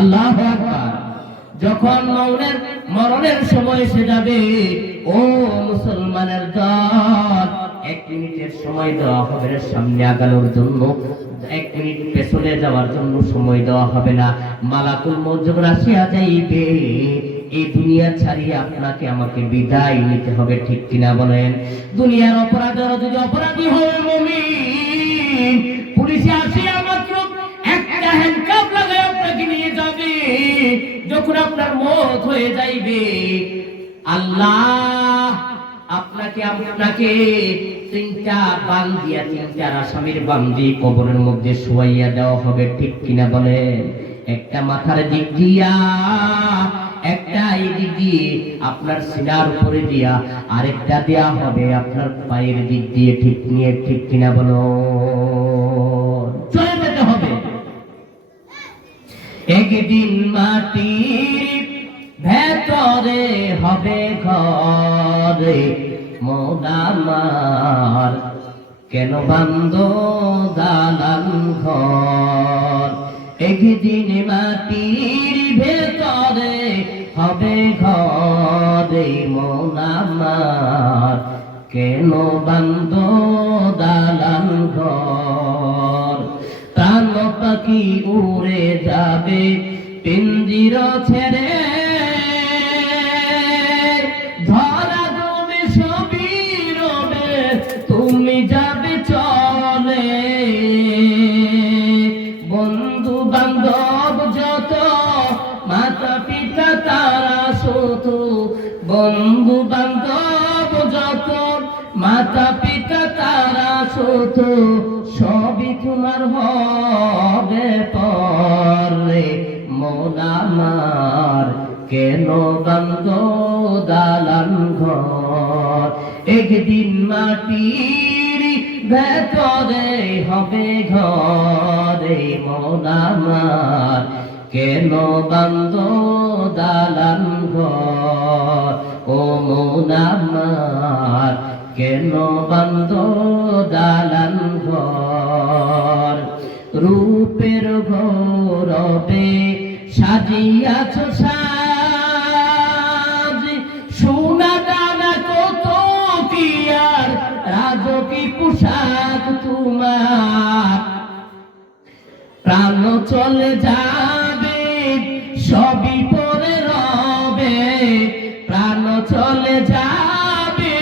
আল্লাহু আকবার। যখন মরণের সময় এসে যাবে, ও মুসলমানের দল, 1 মিনিটের সময় দেওয়া হবে না সামনে আগানোর জন্য, 1 মিনিট পেছনে যাওয়ার জন্য সময় দেওয়া হবে না। মালাকুল মউত যখন আসিয়া যাইবে, এই দুনিয়া ছাড়িয়ে আপনাকে আমাকে বিদায় নিতে হবে, ঠিক কিনা বলেন? দুনিয়ার অপরাধীরা যদি অপরাধী হয়, মুমিন, পুলিশে আসিয়া মাত্র একটা হ্যান্ডকাপ লাগায় আপনাকে নিয়ে যাবে। যখন আপনার মওত হয়ে যাইবে, আল্লাহ আপনাকে 3টা বান দিয়া, 3টা আসামির বান দিয়ে কবরের মধ্যে শোয়াইয়া দেওয়া হবে, ঠিক কিনা বলেন? একটা মাথার দিক দিয়া, একটা এই দিক দিয়ে আপনার সিনার উপরে দিয়া, আরেকটা দেয়া হবে আপনার পায়ের দিক দিয়ে, ঠিক কিনা বলো? চলে যেতে হবে। একদিন মাটির ভেতরে হবে ঘরে, মন আমার কেন বান্ধ দালান ঘর। একদিন মাটির ভেতরে হবে ঘরে, মন আমার কেন বান্ধ দালান ঘর। প্রাণ পাখি উড়ে যাবে পিঞ্জির ছেড়ে, ধরা তুমি সবই রবে, তুমি যাবে চলে। বন্ধু বান্ধব যত, মাতা পিতা তারা শুধু, বন্ধু বান্ধব যত, মাতা পিতা তারা শুধু, সবই তোমার হবে পরে, মন আমার কেন বান্ধ দালান ঘর। একদিন মাটির ভেতরে হবে ঘরে, মন আমার কেন বান্ধ দালান ঘর। ও মন আমার কেন বান্ধ দালান ঘর। রূপের গৌরবে সাজিয়াছ সাজ, সোনা দানা কত কি আর রাজকী পোশাক তোমার। প্রাণ চলে যাবে সবই পরে রবে, প্রাণ চলে যাবে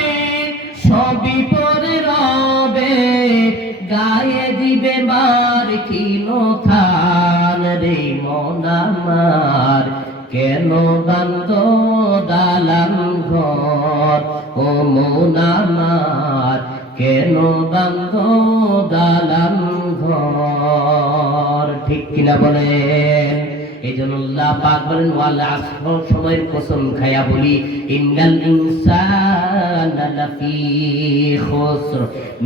সবই পরে রবে। গায়ে দিবে মার কিনো থান রে, মন আমার কেন বান্ধ দালান ঘর। ও মন আমার কেন বান্ধ দালান ঘর, ঠিক কিনা বলেন? এই জন্য আল্লাহ পাক বলেন, ওয়াল আসর, সময়ের কসম খায়া বলি, ইন্নাল ইনসানা লাফি খুসর,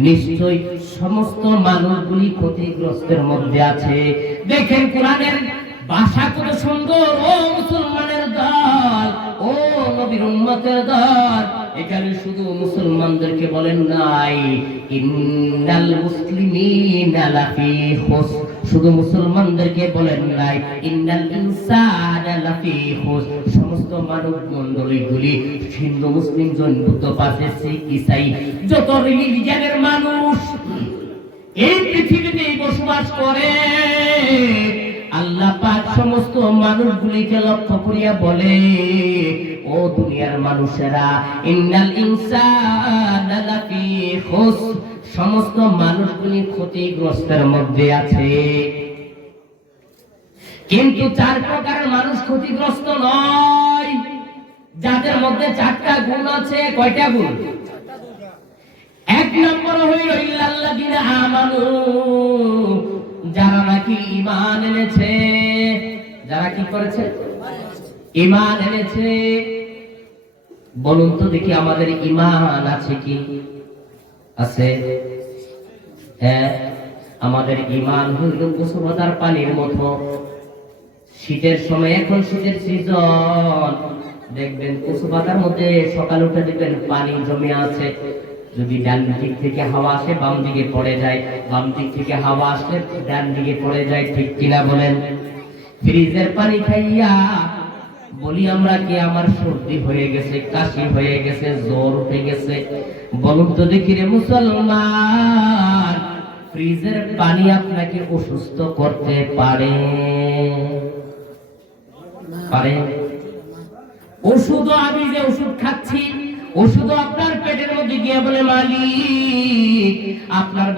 নিশ্চয় সমস্ত মানুষগুলি ক্ষতিগ্রস্তের মধ্যে আছে। দেখেন কোরআনের ভাষা কত সুন্দর। ও মুসলমানের দল, ও নবীর উম্মতের দল, এখানে শুধু মুসলমানদেরকে বলেন নাই, ইন্নাল মুসলিমিনা লাফি খুসর, শুধু মুসলমানদেরকে বলেন নাই, ইন্নাল ইনসানা লাফি খুসর, সমস্ত মানব মণ্ডলীগুলি, হিন্দু মুসলিম জৈন বৌদ্ধ পারসি শিখ ঈসাই, যত রিলিজিয়নের মানুষ এই পৃথিবীতে বসবাস করে, আল্লাহ পাক সমস্ত মানুষগুলিকে লক্ষ্য করিয়া বলে, ও দুনিয়ার মানুষেরা, ইন্নাল ইনসানা লাফি খুসর, সমস্ত মানুষগুলি ক্ষতিগ্রস্তের মধ্যে আছে। কিন্তু 4 প্রকারের মানুষ ক্ষতিগ্রস্ত নয়, যাদের মধ্যে 4টা গুণ আছে। কয়টা গুণ? 1 নম্বর হইল ইল্লাল্লাযিনা আমানু, যারা নাকি ঈমান এনেছে। যারা কি করেছে? ঈমান এনেছে। বলুন তো দেখি, আমাদের ঈমান আছে কি? আছে? হ্যাঁ, আমাদের ঈমান হইল কুসুমদার পানির মতো। শীতের সময়, এখন শীতের সিজন, দেখবেন কচু পাতার মধ্যে সকাল উঠে দেখবেন পানি জমে আছে। যদি ডান দিক থেকে হাওয়া আসে বাম দিকে পড়ে যায়, বাম দিক থেকে হাওয়া আসলে ডান দিকে পড়ে যায়, ঠিক কিনা বলেন? ফ্রিজের পানি খাইয়া বলি আমরা কি আমার সর্দি হয়ে গেছে, কাশি হয়ে গেছে, জ্বর উঠে গেছে, বলুন তো দেখি রে মুসলমান, ফ্রিজের পানি আপনাকে অসুস্থ করতে পারে? পারে? ওষুধও আমি যে ওষুধ খাচ্ছি, ওষুধও আপনার পেটের মধ্যে গিয়ে বলে মালিক আপনার